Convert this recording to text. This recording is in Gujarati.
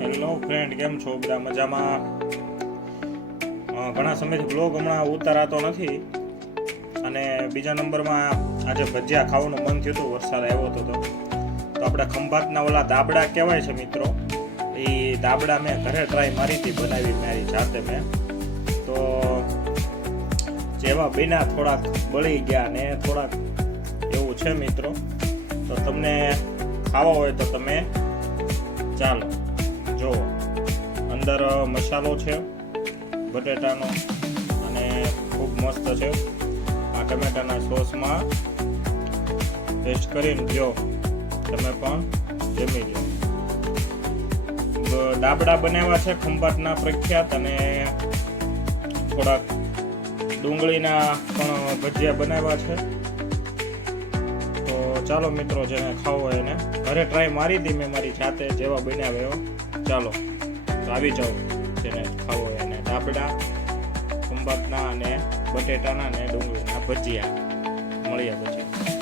હેલો ફ્રેન્ડ, કેમ છો? બધા મજામાં? ઘણા સમયથી બ્લોગ હમણાં ઉતારાતો નથી. અને બીજા નંબરમાં આજે ભજીયા ખાવાનું મન થયું હતું, વરસાદ આવ્યો હતો તો આપણે ખંભાતના ઓલા દાબડા કહેવાય છે મિત્રો, એ દાબડા મેં ઘરે ટ્રાય મારી હતી, બનાવી મારી જાતે મેં. તો જેવા બન્યા થોડાક બળી ગયા ને થોડાક એવું છે મિત્રો. તો તમને ખાવા હોય તો તમે ચાલો જો. અંદર મસાલો છે બટેટાનો અને ખૂબ મસ્ત છે. આ ટમેટાના સોસમાં ટેસ્ટ કરીને જો તમે પણ જમી લો. દાબડા બનાવ્યા છે ખંભાતના પ્રખ્યાત, અને થોડાક ડુંગળીના પણ ભજીયા બનાવ્યા છે. તો ચાલો મિત્રો, જેને ખાવો હોય એને ઘરે ટ્રાય મારી હતી મેં મારી જાતે, જેવા બનાવ્યો. ચાલો તો આવી જાઓ, જેને ખાવો હોય એને. દાબડા ખંભાતના અને બટેટાના અને ડુંગળીના ભજીયા મળ્યા પછી.